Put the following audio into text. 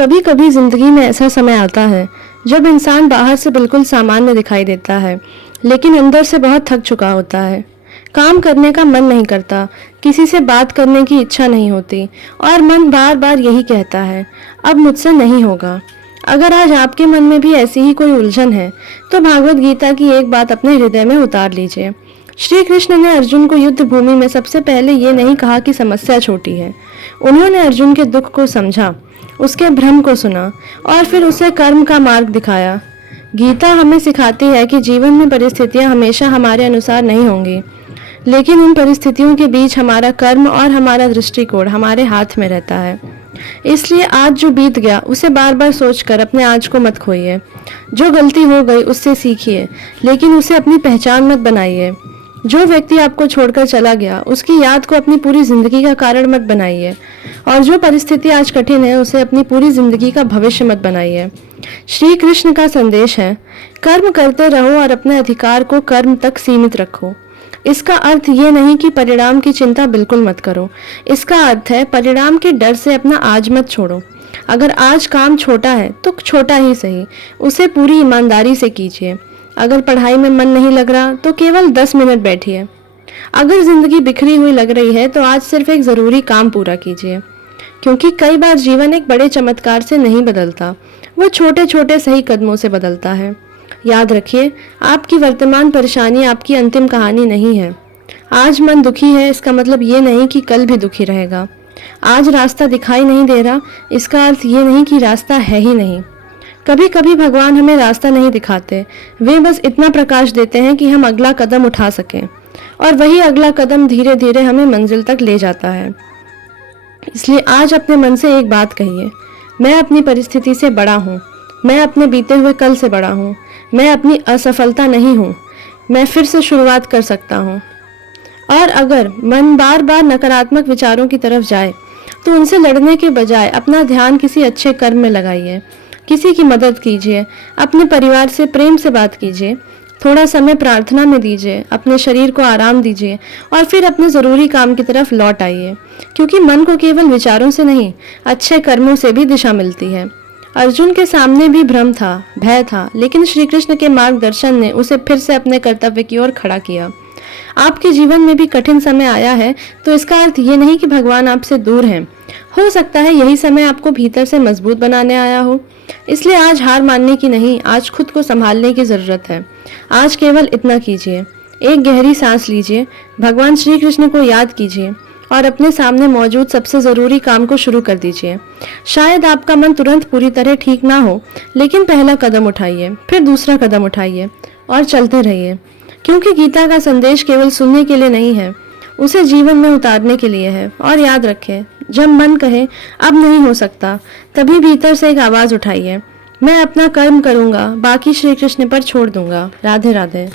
कभी कभी जिंदगी में ऐसा समय आता है जब इंसान बाहर से बिल्कुल सामान्य दिखाई देता है, लेकिन अंदर से बहुत थक चुका होता है। काम करने का मन नहीं करता, किसी से बात करने की इच्छा नहीं होती और मन बार बार यही कहता है, अब मुझसे नहीं होगा। अगर आज आपके मन में भी ऐसी ही कोई उलझन है तो भागवत गीता की एक बात अपने हृदय में उतार लीजिए। श्री कृष्ण ने अर्जुन को युद्ध भूमि में सबसे पहले ये नहीं कहा कि समस्या छोटी है। उन्होंने अर्जुन के दुख को समझा, उसके भ्रम को सुना और फिर उसे कर्म का मार्ग दिखाया। गीता हमें सिखाती है कि जीवन में परिस्थितियां हमेशा हमारे अनुसार नहीं होंगी, लेकिन उन परिस्थितियों के बीच हमारा कर्म और हमारा दृष्टिकोण हमारे हाथ में रहता है। इसलिए आज जो बीत गया उसे बार बार सोचकर अपने आज को मत खोइए। जो गलती हो गई उससे सीखिए, लेकिन उसे अपनी पहचान मत बनाइए। जो व्यक्ति आपको छोड़कर चला गया उसकी याद को अपनी पूरी जिंदगी का कारण मत बनाइए, और जो परिस्थिति आज कठिन है उसे अपनी पूरी जिंदगी का भविष्य मत बनाइए। श्री कृष्ण का संदेश है, कर्म करते रहो और अपने अधिकार को कर्म तक सीमित रखो। इसका अर्थ ये नहीं कि परिणाम की चिंता बिल्कुल मत करो। इसका अर्थ है परिणाम के डर से अपना आज मत छोड़ो। अगर आज काम छोटा है तो छोटा ही सही, उसे पूरी ईमानदारी से कीजिए। अगर पढ़ाई में मन नहीं लग रहा तो केवल 10 मिनट बैठिए। अगर जिंदगी बिखरी हुई लग रही है तो आज सिर्फ एक जरूरी काम पूरा कीजिए, क्योंकि कई बार जीवन एक बड़े चमत्कार से नहीं बदलता, वो छोटे छोटे सही कदमों से बदलता है। याद रखिए, आपकी वर्तमान परेशानी आपकी अंतिम कहानी नहीं है। आज मन दुखी है इसका मतलब ये नहीं कि कल भी दुखी रहेगा। आज रास्ता दिखाई नहीं दे रहा इसका अर्थ ये नहीं कि रास्ता है ही नहीं। कभी कभी भगवान हमें रास्ता नहीं दिखाते, वे बस इतना प्रकाश देते हैं कि हम अगला कदम उठा सकें, और वही अगला कदम धीरे धीरे हमें मंजिल तक ले जाता है। इसलिए आज अपने मन से एक बात कहिए, मैं अपनी परिस्थिति से बड़ा हूँ, मैं अपने बीते हुए कल से बड़ा हूँ, मैं अपनी असफलता नहीं हूँ, मैं फिर से शुरुआत कर सकता हूँ। और अगर मन बार बार नकारात्मक विचारों की तरफ जाए तो उनसे लड़ने के बजाय अपना ध्यान किसी अच्छे कर्म में लगाइए। किसी की मदद कीजिए, अपने परिवार से प्रेम से बात कीजिए, थोड़ा समय प्रार्थना में दीजिए, अपने शरीर को आराम दीजिए और फिर अपने ज़रूरी काम की तरफ लौट आइए, क्योंकि मन को केवल विचारों से नहीं, अच्छे कर्मों से भी दिशा मिलती है। अर्जुन के सामने भी भ्रम था, भय था, लेकिन श्री कृष्ण के मार्गदर्शन ने उसे फिर से अपने कर्तव्य की ओर खड़ा किया। आपके जीवन में भी कठिन समय आया है तो इसका अर्थ ये नहीं कि भगवान आपसे दूर हैं। हो सकता है यही समय आपको भीतर से मजबूत बनाने आया हो। इसलिए आज हार मानने की नहीं, आज खुद को संभालने की जरूरत है। आज केवल इतना कीजिए, एक गहरी सांस लीजिए, भगवान श्री कृष्ण को याद कीजिए और अपने सामने मौजूद सबसे जरूरी काम को शुरू कर दीजिए। शायद आपका मन तुरंत पूरी तरह ठीक ना हो, लेकिन पहला कदम उठाइए, फिर दूसरा कदम उठाइए और चलते रहिए, क्योंकि गीता का संदेश केवल सुनने के लिए नहीं है, उसे जीवन में उतारने के लिए है। और याद रखें, जब मन कहे अब नहीं हो सकता, तभी भीतर से एक आवाज उठाइए, मैं अपना कर्म करूंगा, बाकी श्री कृष्ण पर छोड़ दूंगा। राधे राधे।